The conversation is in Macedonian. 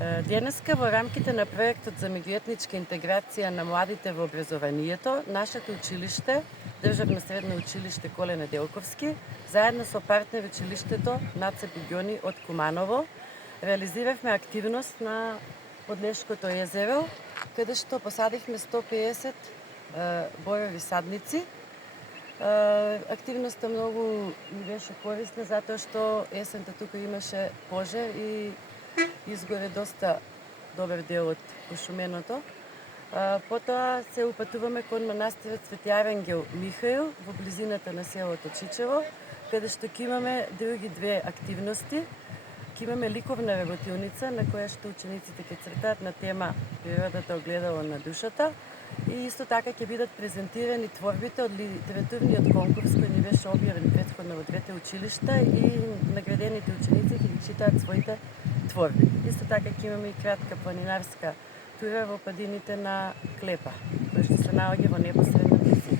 Денеска во рамките на проектот за меѓуетничка интеграција на младите во образованието, нашето училиште, Државно средно училиште Коле Неделковски, заедно со партнер училиштето Наце Пигјони од Куманово, реализиравме активност на Подлешкото езеро, каде што посадивме 150 борови садници. Активноста многу ми беше корисна затоа што есента тука имаше пожар и изгоре доста добар дел од пошуменото. Потоа се упатуваме кон манастирот Свети Арангел Михаил во близината на селото Чичево, каде што ќе имаме други две активности. Ќе имаме ликовна работилница на која што учениците ќе цртаат на тема природата огледало на душата и исто така ќе бидат презентирани творбите од литературниот конкурс кој ни беше објавен претходно во двете училишта и наградените ученици ќе ги читаат своите творби. Исто така ќе имаме и кратка планинарска тура во падините на Клепа, која што се наоѓа во непосредна близина.